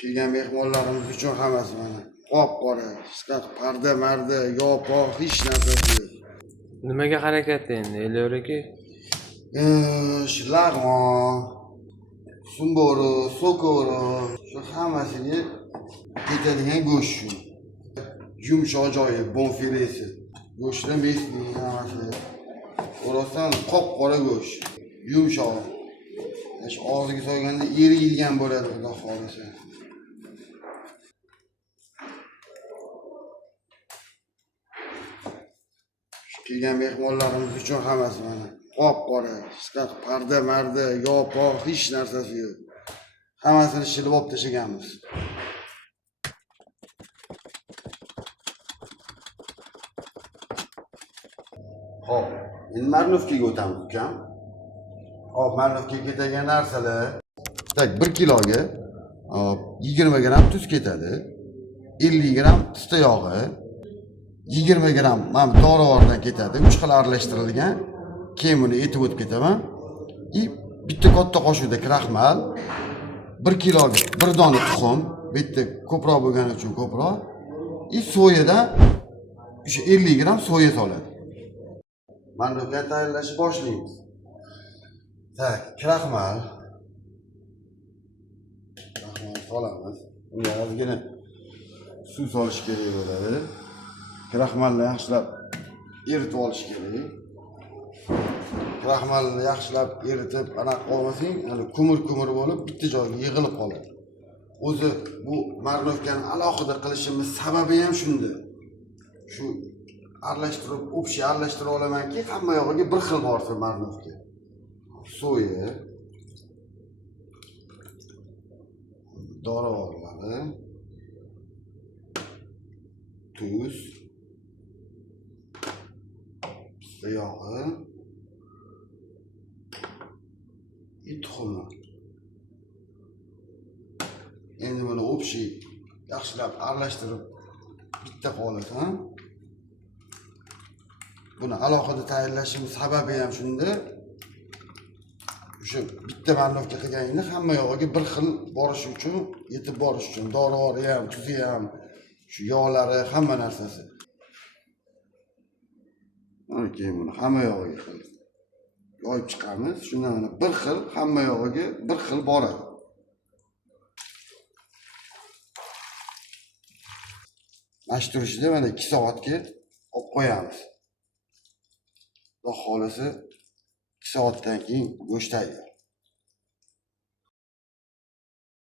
Kelgan mehmonlarimiz uchun hammasi mana qop-qora, hech parda marda yopiq hech narsasi yo'q. Nimaga harakat endi Elyor aka? Shu lag'mon, sumbori, so'kori, shu hammasiga ketadigan go'sht shu. Yumshoq joyi, bonfilesi. Go'shtda mesning hammasi. O'rasdan qop-qora go'sht, yumshoq. Shu og'ziga solganda eriydigan bo'ladi, xudo xolasa. Kelgan mehmonlarimiz uchun hammasi mana qop-qora, hech parda marda yopiq hech narsasi yo'q. Hammasini shilib olib tashlaganmiz. Xo'p, endi Marnovkaga o'tamiz ukam. Xo'p, Marnovkaga ketadigan narsalar. Tak 1 kiloga 20 gram tuz ketadi, 50 gram pista yog'i, 20 gram mana dorivoridan ketadi, 3 xil aralashtirilgan. Keyin buni etib o'tib ketaman. Bitta katta qoshiqda kraxmal, 1 kiloga 1 dona tuxum, bitta ko'proq bo'lgani uchun ko'proq. Soyadan o'sha 50 gram soya soladi. Marnovka tayyorlashni boshlaymiz. Tak, kraxmal solamiz. Unga ozgina suv solish kerak bo'ladi. Kraxmalni yaxshilab eritib olish kerak. Kraxmalni yaxshilab eritib, anaqa qolmasang, ko'mir bo'lib bitta joyga yig'ilib qoladi. O'zi bu Marnovkani alohida qilishimiz sababi ham shunda. Shu aralashtirib, общий aralashtirib olamanki, hamma yog'iga bir xil borsin Marnovka. Soya, dorivorlari, tuz, pista yog'i, tuxumi. Endi buni общий yaxshilab aralashtirib bitta qoladi. Buni alohida tayyorlashimiz sababi ham shunda. O'sha bitta Marnovka qilganingda hamma yog'iga bir xil borishi uchun, yetib borish uchun dorivori ham, tuzi ham, shu yog'lari, hamma narsasi. Mana keyin buni hamma yog'iga yoyib chiqamiz. Shundan mana bir xil hamma yog'iga bir xil boradi. Mash turishida mana 2 soatga olib qo'yamiz. Xudo xolasa 2 soatdan keyin go'sht tayyor.